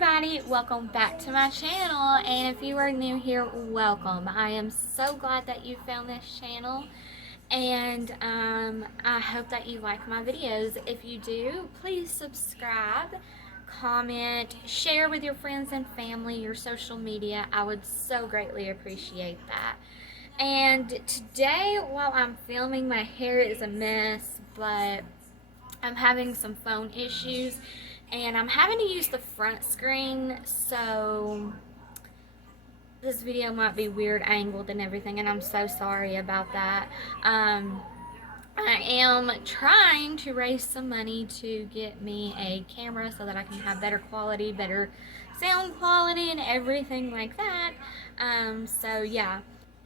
everybody, welcome back to my channel, and if you are new here, welcome. I am so glad that you found this channel, and I hope that you like my videos. If you do, please subscribe, comment, share with your friends and family, your social media. I would so greatly appreciate that. And today, while I'm filming, my hair is a mess, but I'm having some phone issues and I'm having to use the front screen, so this video might be weird angled and everything, and I'm so sorry about that. I am trying to raise some money to get me a camera so that I can have better quality, better sound quality and everything like that. So yeah,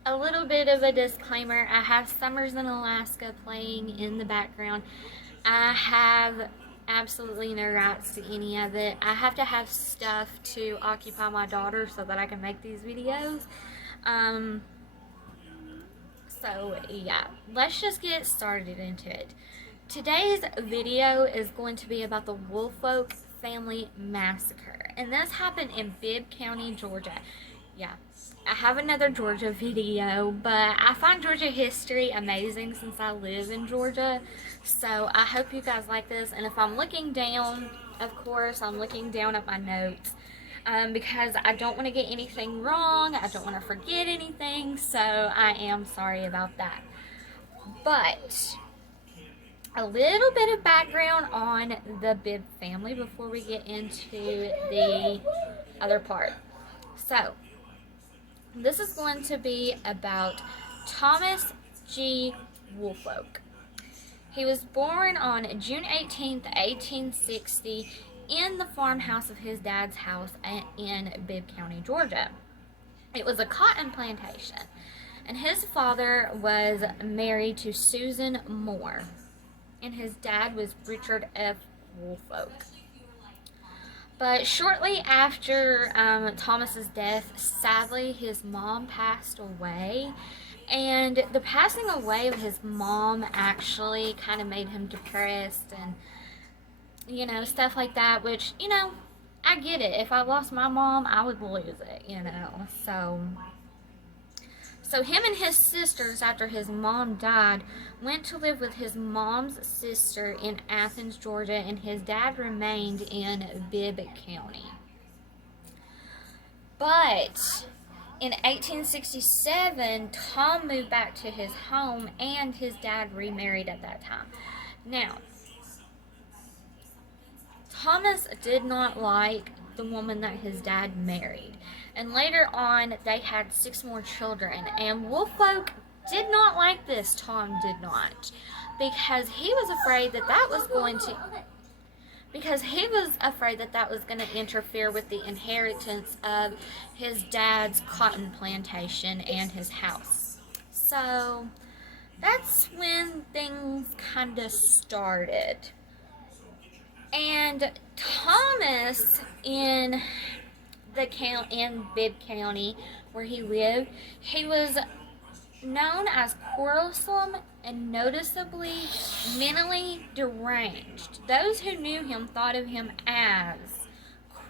a little bit of a disclaimer. I have Summers in Alaska playing in the background. I have absolutely no rights to any of it. I have to have stuff to occupy my daughter so that I can make these videos. So yeah, let's just get started into it. Today's video is going to be about the Woolfolk family massacre, and this happened in Bibb County, Georgia. Yeah, I have another Georgia video, but I find Georgia history amazing since I live in Georgia, so I hope you guys like this. And if I'm looking down, of course I'm looking down at my notes, because I don't want to get anything wrong, I don't want to forget anything, so I am sorry about that. But a little bit of background on the Bibb family before we get into the other part. So this is going to be about Thomas G. Woolfolk. He was born on June 18th, 1860 in the farmhouse of his dad's house in Bibb County, Georgia. It was a cotton plantation, and his father was married to Susan Moore, and his dad was Richard F. Woolfolk. But shortly after Thomas's death, sadly, his mom passed away. And the passing away of his mom actually kind of made him depressed and, you know, stuff like that, which, you know, I get it. If I lost my mom, I would lose it, you know. So him and his sisters, after his mom died, went to live with his mom's sister in Athens, Georgia, and his dad remained in Bibb County. But in 1867, Tom moved back to his home, and his dad remarried at that time. Now, Thomas did not like the woman that his dad married, and later on they had 6 more children, and Woolfolk did not like this. Tom did not, because he was afraid that that was going to interfere with the inheritance of his dad's cotton plantation and his house. So that's when things kind of started. And Thomas, in Bibb County, where he lived, he was known as quarrelsome and noticeably mentally deranged. Those who knew him thought of him as,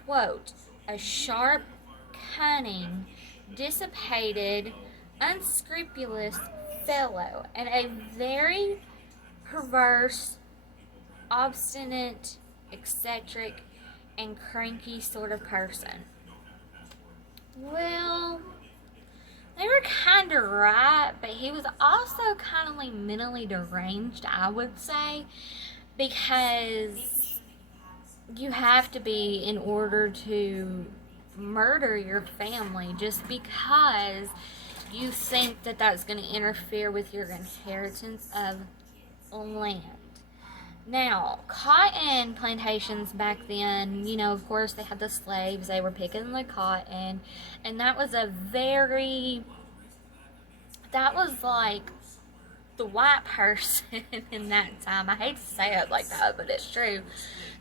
quote, a sharp, cunning, dissipated, unscrupulous fellow, and a very perverse, obstinate, eccentric, and cranky sort of person. Well, they were kind of right, but he was also kind of like mentally deranged, I would say, because you have to be in order to murder your family just because you think that that's going to interfere with your inheritance of land. Now, cotton plantations back then, you know, of course they had the slaves, they were picking the cotton, and that was like the white person in that time. I hate to say it like that, but it's true.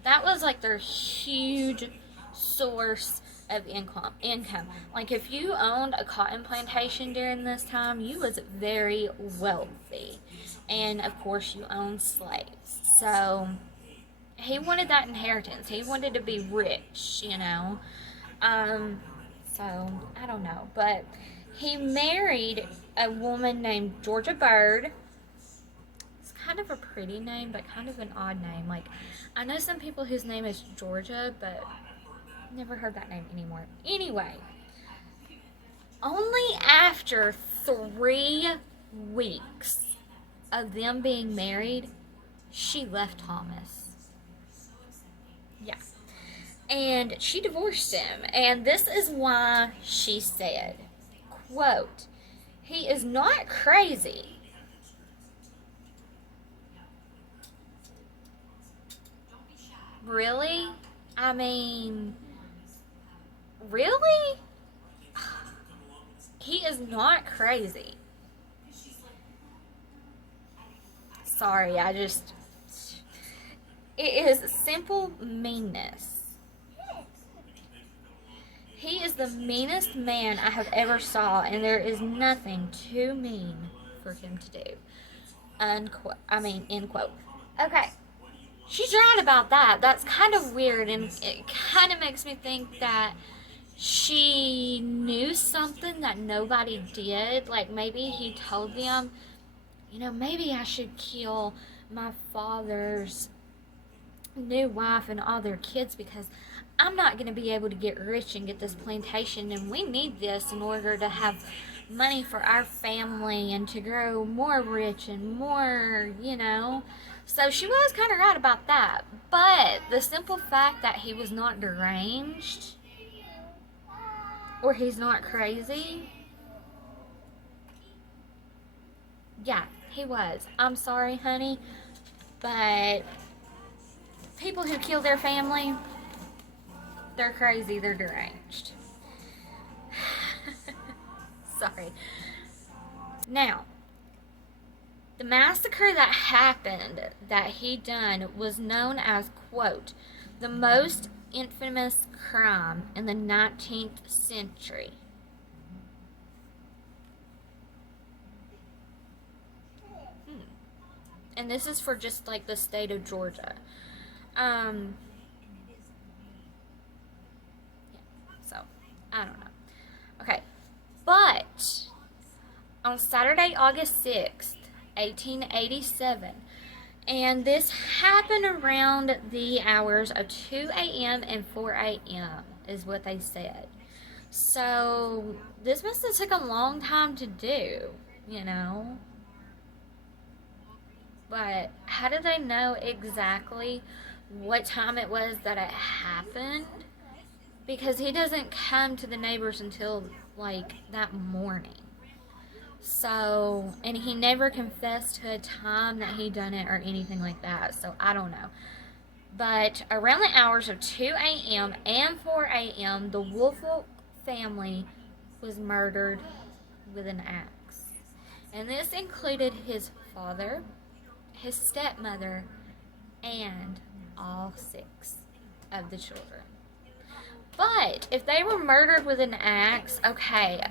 That was like their huge source of income. Like if you owned a cotton plantation during this time, you was very wealthy. And of course you owned slaves. So he wanted that inheritance. He wanted to be rich, you know. So I don't know, but he married a woman named Georgia Bird. It's kind of a pretty name, but kind of an odd name. Like, I know some people whose name is Georgia, but never heard that name anymore. Anyway, only after 3 weeks of them being married, she left Thomas. Yeah. And she divorced him. And this is why she said, quote, "He is not crazy." Really? I mean, really? He is not crazy. Sorry, it is simple meanness. He is the meanest man I have ever saw, and there is nothing too mean for him to do. Unquote. End quote. Okay. She's right about that. That's kind of weird, and it kind of makes me think that she knew something that nobody did. Like, maybe he told them, maybe I should kill my father's new wife and all their kids because I'm not going to be able to get rich and get this plantation, and we need this in order to have money for our family and to grow more rich and more, So she was kind of right about that. But the simple fact that he was not deranged or he's not crazy, yeah, he was. I'm sorry, honey, but people who kill their family, they're crazy, they're deranged. Sorry. Now, the massacre that happened, that he done, was known as, quote, "the most infamous crime in the 19th century." And this is for just, like, the state of Georgia. Yeah, so, I don't know. Okay, but on Saturday, August 6th, 1887, and this happened around the hours of 2 a.m. and 4 a.m. is what they said. So, this must have took a long time to do, But how do they know exactly what time it was that it happened? Because he doesn't come to the neighbors until, like, that morning. So, and he never confessed to a time that he done it or anything like that. So, I don't know. But around the hours of 2 a.m. and 4 a.m., the Woolfolk family was murdered with an axe. And this included his father, his stepmother, and all 6 of the children. But if they were murdered with an axe, okay,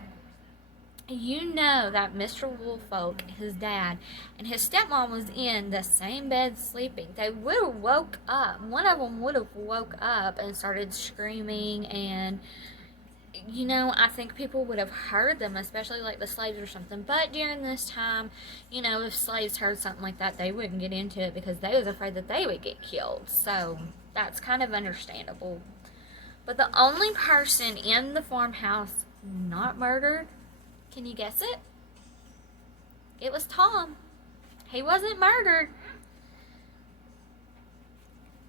you know that Mr. Woolfolk, his dad, and his stepmom was in the same bed sleeping. They would have woke up. One of them would have woke up and started screaming, and I think people would have heard them, especially like the slaves or something. But during this time, if slaves heard something like that, they wouldn't get into it because they was afraid that they would get killed. So that's kind of understandable. But the only person in the farmhouse not murdered, can you guess it? It was Tom. He wasn't murdered.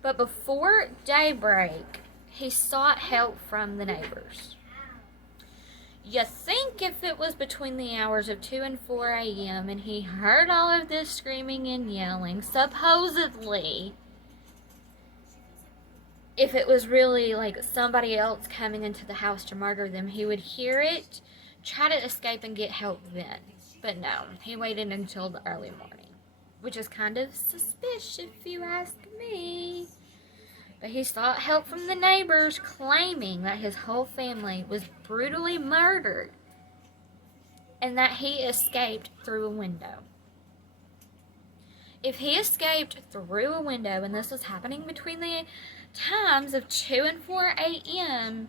But before daybreak, he sought help from the neighbors. You think if it was between the hours of 2 and 4 a.m. and he heard all of this screaming and yelling, supposedly, if it was really like somebody else coming into the house to murder them, he would hear it, try to escape and get help then. But no, he waited until the early morning, which is kind of suspicious if you ask me. But he sought help from the neighbors, claiming that his whole family was brutally murdered and that he escaped through a window. If he escaped through a window, and this was happening between the times of 2 and 4 a.m.,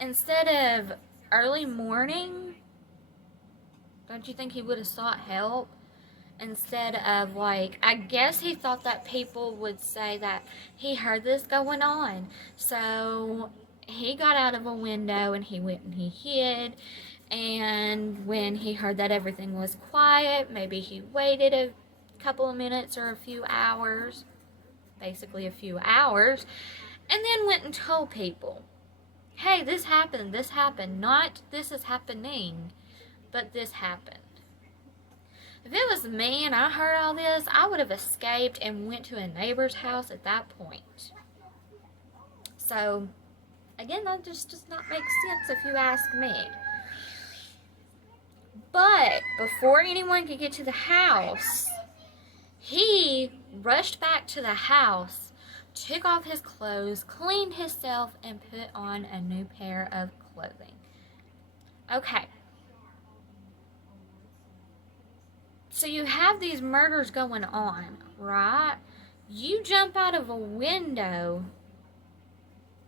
instead of early morning, don't you think he would have sought help? Instead of, like, I guess he thought that people would say that he heard this going on. So he got out of a window and he went and he hid. And when he heard that everything was quiet, maybe he waited a couple of minutes or a few hours, basically a few hours, and then went and told people, hey, this happened, not this is happening, but this happened. If it was me and I heard all this, I would have escaped and went to a neighbor's house at that point. So, again, that just does not make sense if you ask me. But before anyone could get to the house, he rushed back to the house, took off his clothes, cleaned himself, and put on a new pair of clothing. Okay. So you have these murders going on, right? You jump out of a window,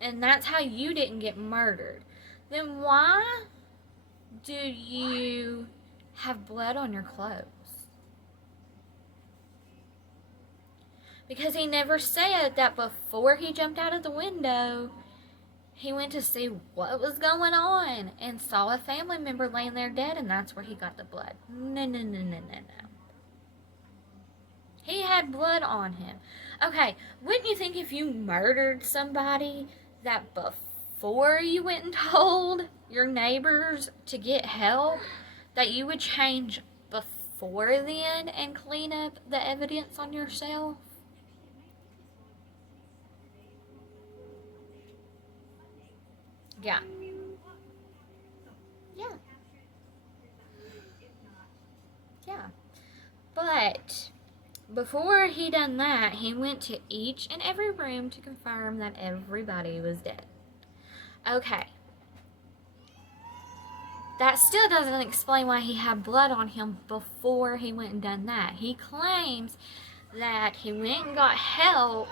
and that's how you didn't get murdered. Then why do you have blood on your clothes? Because he never said that before he jumped out of the window, he went to see what was going on and saw a family member laying there dead, and that's where he got the blood. No. He had blood on him. Okay, wouldn't you think if you murdered somebody that before you went and told your neighbors to get help, that you would change before then and clean up the evidence on yourself? Yeah. But before he done that, he went to each and every room to confirm that everybody was dead. Okay. That still doesn't explain why he had blood on him before he went and done that. He claims that he went and got help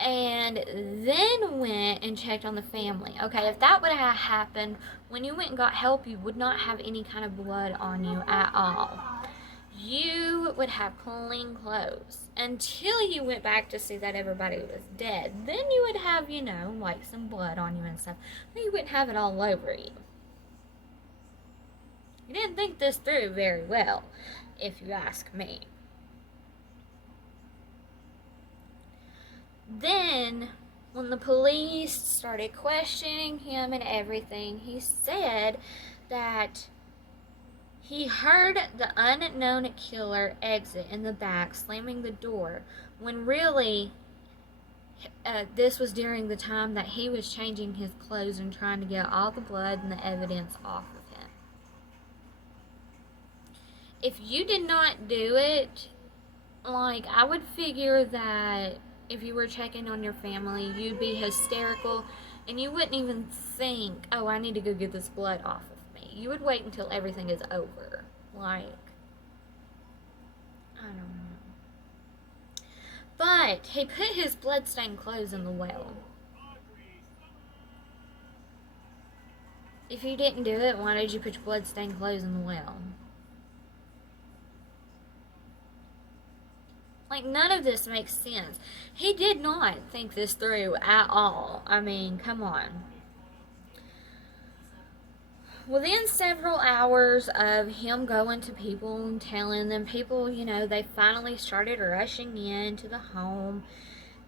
and then went and checked on the family. Okay, if that would have happened, when you went and got help, you would not have any kind of blood on you at all. You would have clean clothes until you went back to see that everybody was dead. Then you would have, like some blood on you and stuff. But you wouldn't have it all over you. You didn't think this through very well, if you ask me. Then, when the police started questioning him and everything, he said that he heard the unknown killer exit in the back, slamming the door, when really this was during the time that he was changing his clothes and trying to get all the blood and the evidence off of him. If you did not do it, I would figure that if you were checking on your family, you'd be hysterical and you wouldn't even think, oh, I need to go get this blood off of me. You would wait until everything is over. I don't know. But he put his bloodstained clothes in the well. If you didn't do it, why did you put your bloodstained clothes in the well? None of this makes sense. He did not think this through at all. I mean, come on. Within several hours of him going to people and telling them, people, they finally started rushing into the home,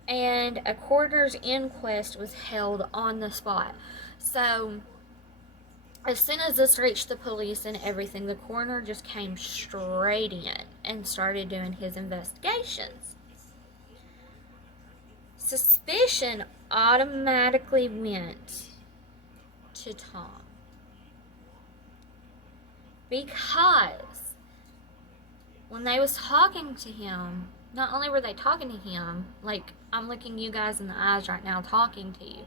and a coroner's inquest was held on the spot. So, as soon as this reached the police and everything, the coroner just came straight in and started doing his investigations. Suspicion automatically went to Tom. Because when they was talking to him, not only were they talking to him, I'm looking you guys in the eyes right now talking to you,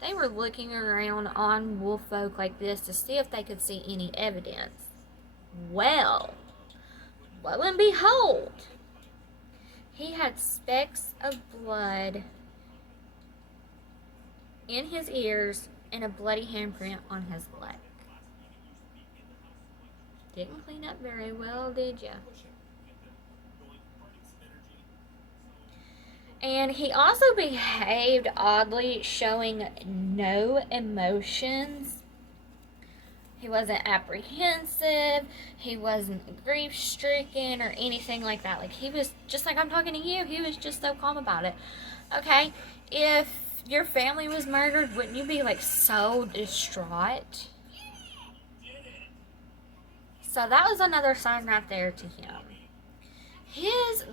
they were looking around on Woolfolk like this to see if they could see any evidence. Well, lo and behold, he had specks of blood in his ears and a bloody handprint on his leg. Didn't clean up very well, did ya? And he also behaved oddly, showing no emotions. He wasn't apprehensive. He wasn't grief-stricken or anything like that. Like, he was just like I'm talking to you. He was just so calm about it. Okay, if your family was murdered, wouldn't you be like so distraught? So that was another sign right there to him.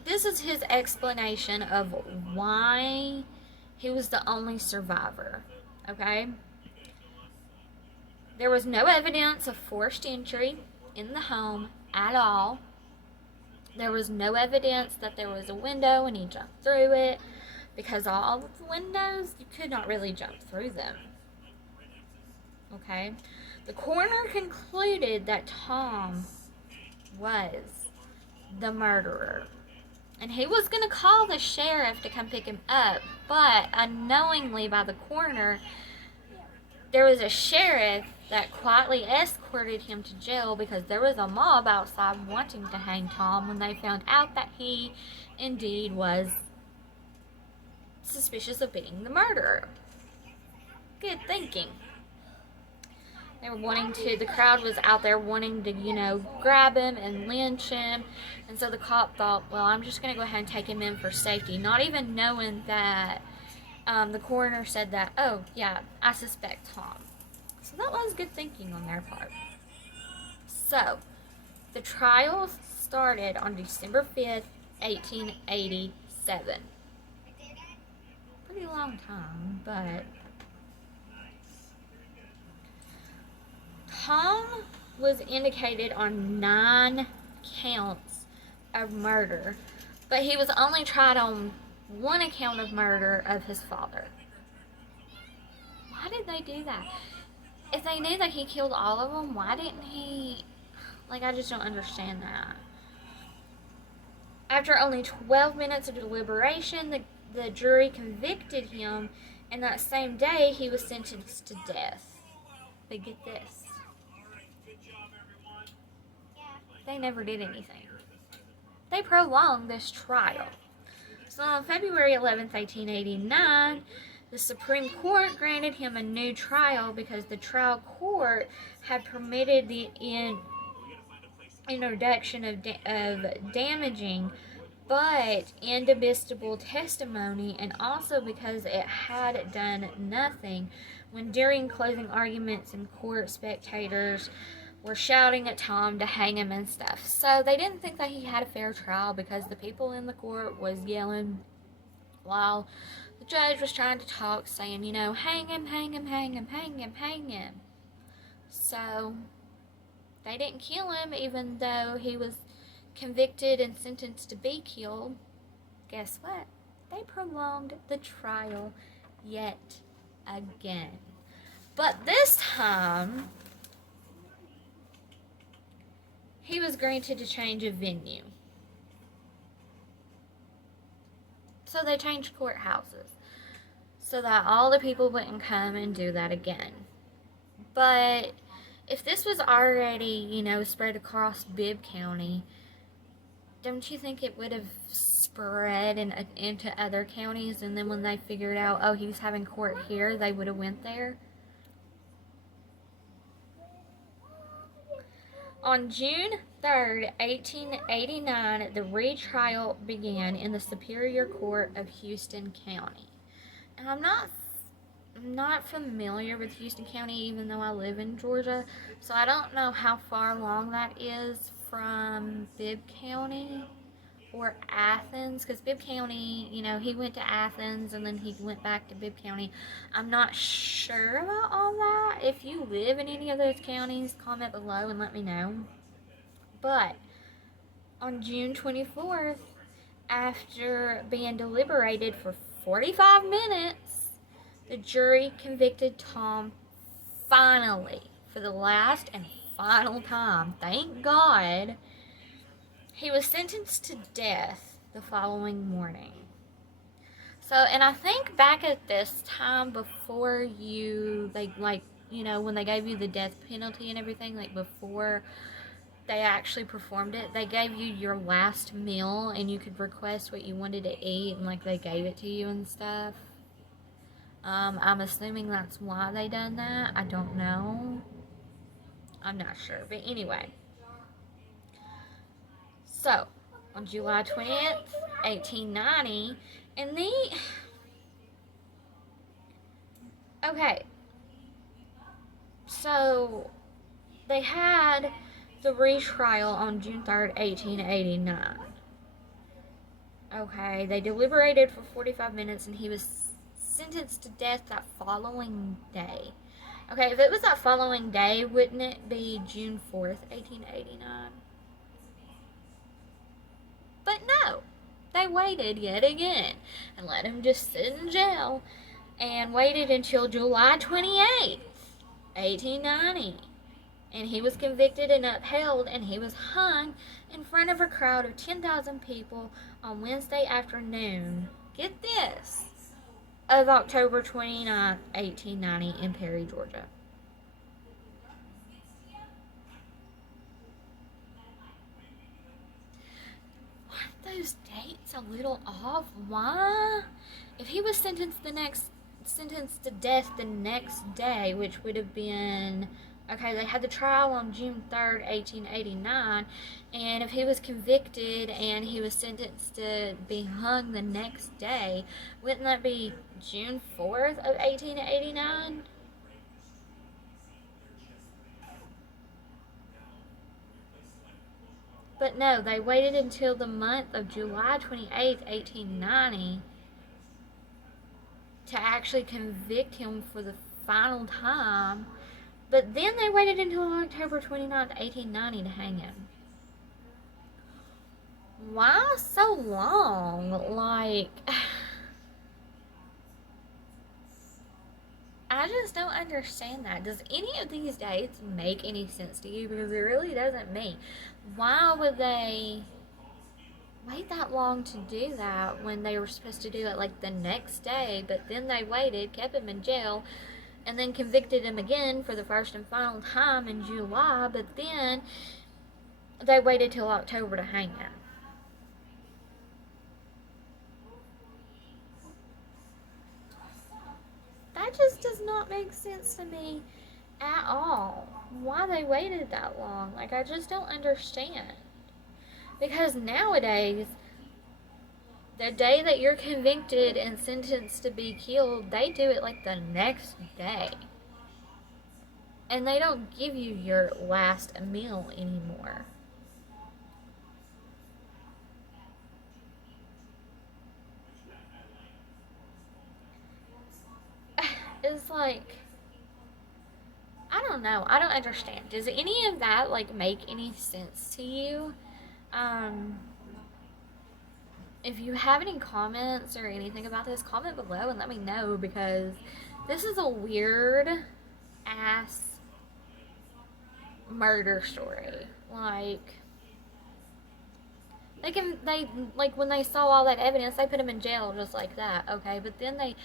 This is his explanation of why he was the only survivor. Okay? There was no evidence of forced entry in the home at all. There was no evidence that there was a window and he jumped through it, because all of the windows, you could not really jump through them. Okay? The coroner concluded that Tom was the murderer. And he was going to call the sheriff to come pick him up, but unknowingly by the coroner, there was a sheriff that quietly escorted him to jail because there was a mob outside wanting to hang Tom when they found out that he indeed was suspicious of being the murderer. Good thinking. They were the crowd was out there wanting to, grab him and lynch him. And so the cop thought, well, I'm just going to go ahead and take him in for safety. Not even knowing that the coroner said that, oh, yeah, I suspect Tom. So that was good thinking on their part. So, the trial started on December 5th, 1887. Pretty long time, but Tom was indicated on 9 counts of murder, but he was only tried on 1 account of murder of his father. Why did they do that? If they knew that he killed all of them, why didn't he? I just don't understand that. After only 12 minutes of deliberation, the jury convicted him, and that same day he was sentenced to death. But get this. They never did anything. They prolonged this trial. So on February 11th, 1889, the Supreme Court granted him a new trial because the trial court had permitted the introduction of damaging but indivisible testimony, and also because it had done nothing when during closing arguments in court, spectators were shouting at Tom to hang him and stuff. So they didn't think that he had a fair trial because the people in the court was yelling while the judge was trying to talk, saying, hang him, hang him, hang him, hang him, hang him. So they didn't kill him even though he was convicted and sentenced to be killed. Guess what? They prolonged the trial yet again. But this time, he was granted a change of venue. So they changed courthouses so that all the people wouldn't come and do that again. But if this was already, spread across Bibb County, don't you think it would have spread into other counties, and then when they figured out, oh, he was having court here, they would have went there? On June 3rd, 1889, the retrial began in the Superior Court of Houston County. And I'm not familiar with Houston County, even though I live in Georgia, so I don't know how far along that is from Bibb County or Athens, because Bibb County, he went to Athens and then he went back to Bibb County. I'm not sure about all that. If you live in any of those counties, comment below and let me know. But on June 24th, after being deliberated for 45 minutes, the jury convicted Tom finally, for the last and final time. Thank God. He was sentenced to death the following morning. So, and I think back at this time before when they gave you the death penalty and everything, like before they actually performed it, they gave you your last meal and you could request what you wanted to eat, and like they gave it to you and stuff. I'm assuming that's why they done that. I don't know. I'm not sure. But anyway. So, on July 20th, 1890, and okay, so they had the retrial on June 3rd, 1889. Okay, they deliberated for 45 minutes and he was sentenced to death that following day. Okay, if it was that following day, wouldn't it be June 4th, 1889? But no, they waited yet again and let him just sit in jail and waited until July 28th, 1890. And he was convicted and upheld, and he was hung in front of a crowd of 10,000 people on Wednesday afternoon. Get this, of October 29th, 1890 in Perry, Georgia. Aren't those dates a little off? Why? If he was sentenced to death the next day, which would have been, okay, they had the trial on June 3rd, 1889, and if he was convicted and he was sentenced to be hung the next day, wouldn't that be June 4th of 1889? But no, they waited until the month of July 28th, 1890 to actually convict him for the final time. But then they waited until October 29th, 1890 to hang him. Why so long? Like, I just don't understand that. Does any of these dates make any sense to you? Because it really doesn't me. Why would they wait that long to do that when they were supposed to do it like the next day? But then they waited, kept him in jail, and then convicted him again for the first and final time in July, but then they waited till October to hang him. That just does not make sense to me at all. Why they waited that long? Like, I just don't understand. Because nowadays, the day that you're convicted and sentenced to be killed, they do it like the next day. And they don't give you your last meal anymore. It's like, I don't know. I don't understand. Does any of that like make any sense to you? If you have any comments or anything about this, comment below and let me know, because this is a weird ass murder story. Like, when they saw all that evidence, they put him in jail just like that, okay? But then they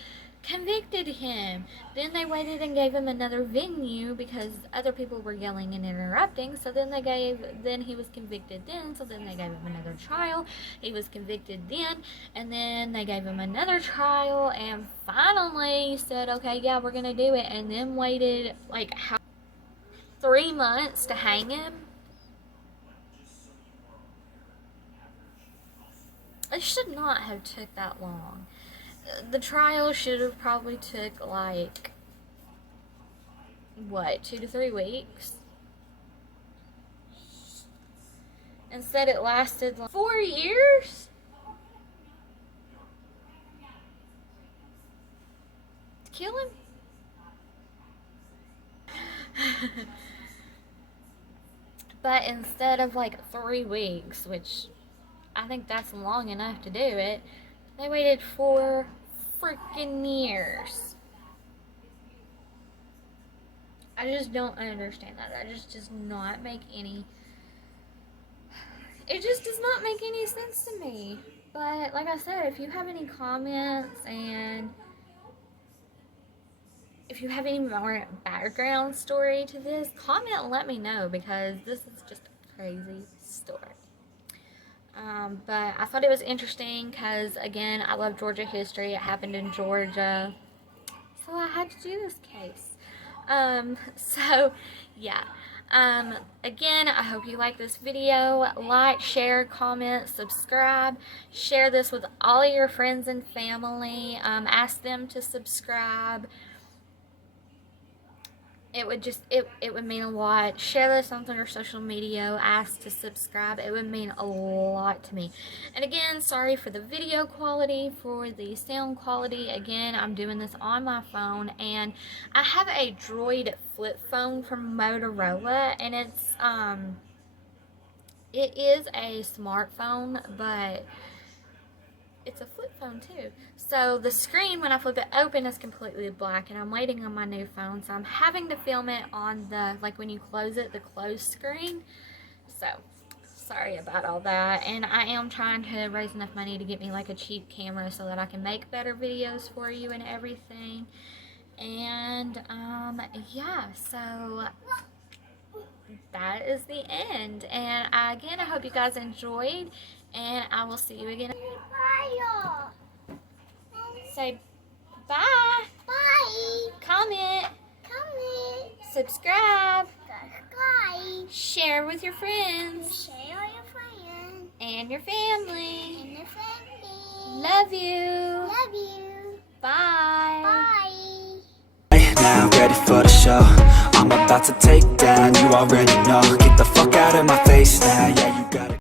convicted him. Then they waited and gave him another venue because other people were yelling and interrupting. So then he was convicted then. So then they gave him another trial. He was convicted then. And then they gave him another trial. And finally said, okay, yeah, we're going to do it. And then waited 3 months to hang him. It should not have took that long. The trial should have probably took 2 to 3 weeks. Instead it lasted 4 years? To kill him? But instead of 3 weeks, which I think that's long enough to do it, they waited 4 freaking years. I just don't understand that. That just does not make any it just does not make any sense to me. But like I said, if you have any comments and if you have any more background story to this, comment and let me know, because this is just a crazy story. But I thought it was interesting because, again, I love Georgia history. It happened in Georgia, so I had to do this case. So yeah. Again, I hope you like this video. Like, share, comment, subscribe. Share this with all of your friends and family. Ask them to subscribe. It would just, it would mean a lot. Share this on your social media. Ask to subscribe. It would mean a lot to me. And again, sorry for the video quality, for the sound quality. Again, I'm doing this on my phone, and I have a Droid flip phone from Motorola, and it is a smartphone, but it's a flip phone too. So the screen, when I flip it open, is completely black, and I'm waiting on my new phone, so I'm having to film it on the, like when you close it, the close screen. So sorry about all that. And I am trying to raise enough money to get me like a cheap camera so that I can make better videos for you and everything. And yeah, so that is the end. And again, I hope you guys enjoyed, and I will see you again. Say bye. Bye. Comment. Comment. Subscribe. Subscribe. Share with your friends. Share with your friends. And your family. And your family. Love you. Love you. Bye. Bye. Now ready for the show. I'm about to take down, you already know. Get the fuck out of my face now, yeah, you got it.